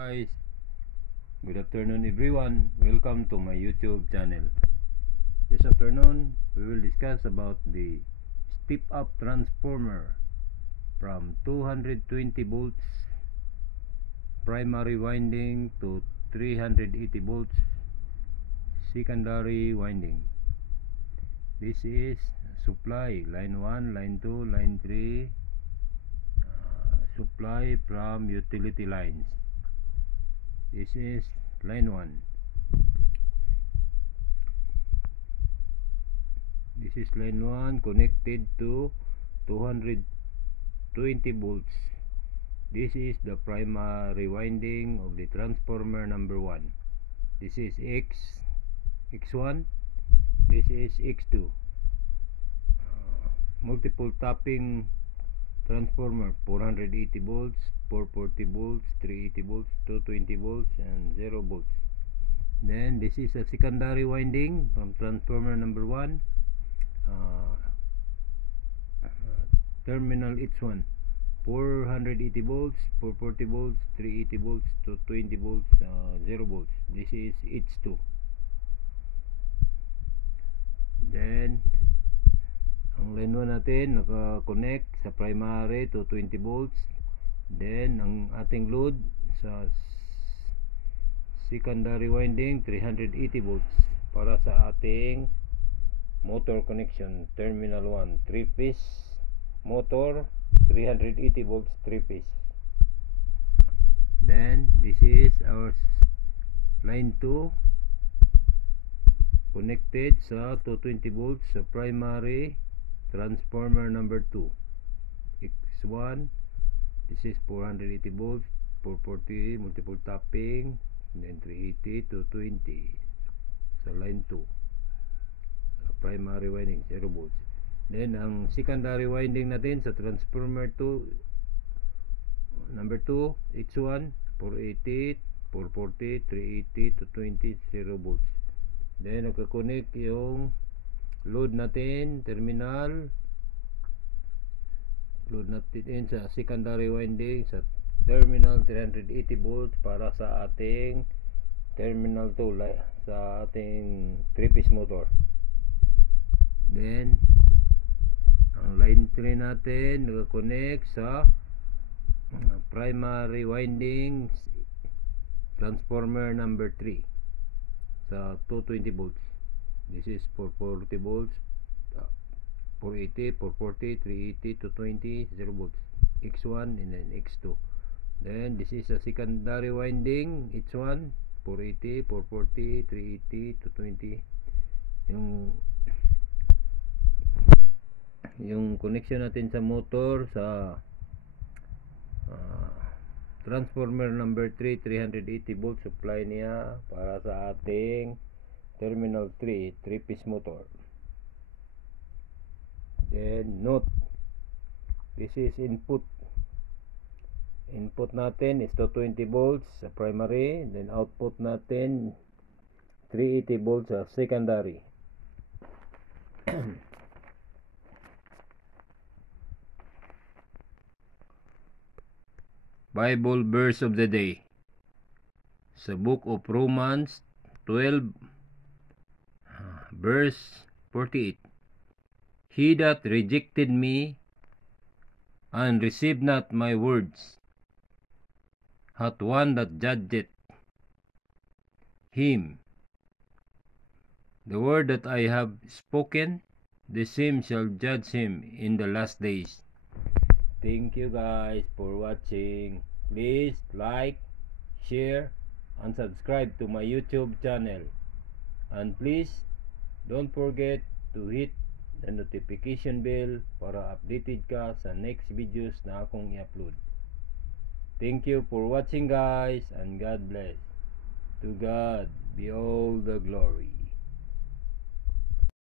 Guys, good afternoon everyone. Welcome to my YouTube channel. This afternoon, we will discuss about the step up transformer from 220 volts primary winding to 380 volts secondary winding. This is supply line 1, line 2, line 3, supply from utility lines. This is line 1. This is line 1 connected to 220 volts. This is the primary winding of the transformer number 1. This is X1. This is X2. Multiple tapping transformer, 480 volts, 440 volts, 380 volts, 220 volts, and 0 volts. Then this is a secondary winding from transformer number 1, terminal H1, 480 volts, 440 volts, 380 volts, 220 volts, 0 volts. This is H2. Then ang line 1 natin naka-connect sa primary to 20 volts. Then ang ating load sa secondary winding 380 volts para sa ating motor connection, terminal 1, 3-piece motor, 380 volts 3-piece. Then this is our line 2 connected sa 220 volts sa primary transformer number 2, X1. This is 480 volts, 440, multiple tapping, then 380 to 20 sa line 2 sa primary winding, 0 volts. Then ang secondary winding natin sa transformer 2 number 2, H1, 480, 440, 380 to 20, 0 volts. Then nagka-connect yung load natin, terminal load natin sa secondary winding sa terminal 380 volts para sa ating terminal 2 sa ating 3-piece motor. Then ang line 3 natin naka-connect sa primary winding transformer number 3 sa 220 volts. This is 440 volts, 480, 440, 380 to 20, 0 volts, X1 and then X2. Then this is a secondary winding, H1, 480, 440, 380 to 20. Yung connection natin sa motor sa transformer number 3, 380 volts supply niya para sa ating terminal 3, 3-piece motor. Then note, this is input natin is 220 volts sa primary, then output natin 380 volts sa secondary. Bible verse of the day sa book of Romans 12 verse 48. He that rejected me and received not my words hath one that judgeth him. The word that I have spoken, the same shall judge him in the last days. Thank you guys for watching. Please like, share, and subscribe to my YouTube channel. And please don't forget to hit the notification bell para updated ka sa next videos na akong i-upload. Thank you for watching guys, and God bless. To God be all the glory.